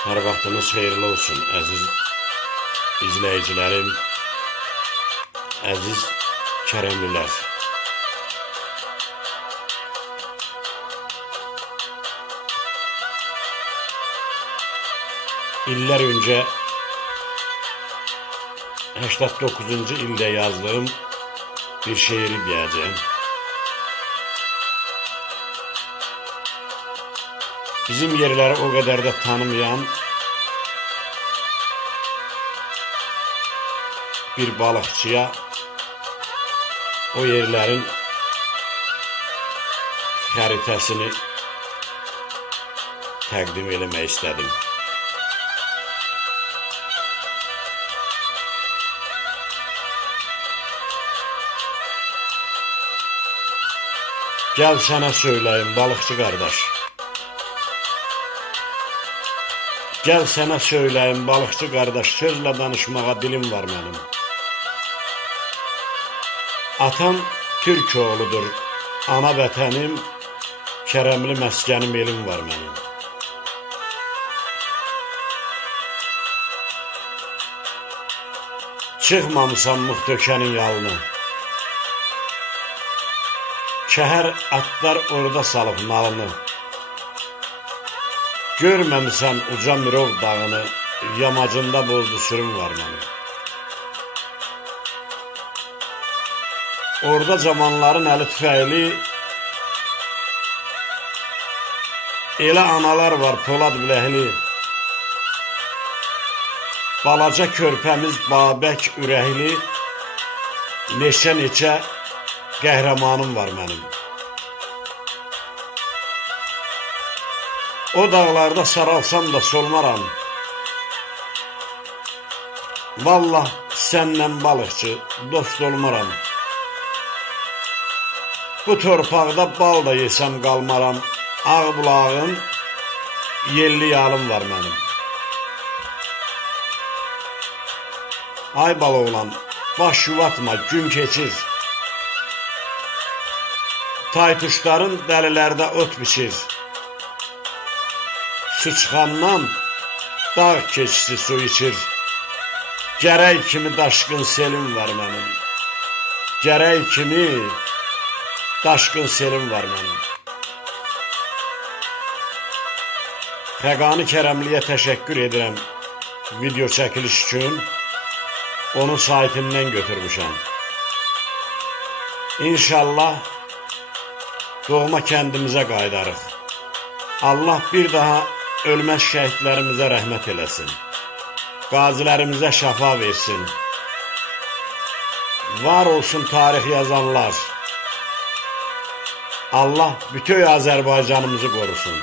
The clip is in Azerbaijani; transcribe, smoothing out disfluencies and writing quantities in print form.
Her vaxtınız xeyirli olsun əziz izləyicilərim, əziz Kərəmlilər. İllər öncə 89-cu ildə yazdığım bir şeiri deyəcəm. Bizim yerləri o qədər də tanımayan bir balıqçıya o yerlərin xəritəsini təqdim eləmək istədim. Gəl sənə söyləyim balıqçı qardaş. Gəl sənə söyləyim balıqçı qardaş, sözlə danışmağa dilim var mənim. Atam türk oğludur, ana vətənim, kərəmli məskənim elim var mənim. Çıxmamışam Muxtökənin yalını. Kəhər atlar orada salıb nalını. Görməmişəm uca Mirov dağını, yamacında bozdu sürüm var mənim. Orada camanların əli tüfəyli, elə analar var polad biləkli. Balaca körpəmiz Babək ürəkli, neçə qəhrəmanım var mənim. O dağlarda saralsam da solmaram. Vallah səndən balıqçı, dost olmaram. Bu torpaqda bal da yesəm qalmaram. Ağ bulağın, yelli yalım var mənim. Ay baloğlan, baş yuvatma, gün keçir. Taytuşların dəlilərdə ot biçir. Su çıxandan dağ keçisi su içir. Gərək kimi daşqın selim var mənim. Gərək kimi daşqın selim var mənim. Xəqani Kərəmliyə təşəkkür edirəm video çəkiliş üçün. Onun saytindən götürmüşəm. İnşallah doğma kəndimizə qayıdarıq. Allah bir daha ölməz şəhidlərimizə rəhmət eləsin. Qazilərimizə şəfa versin. Var olsun tarix yazanlar. Allah bütün Azərbaycanımızı qorusun.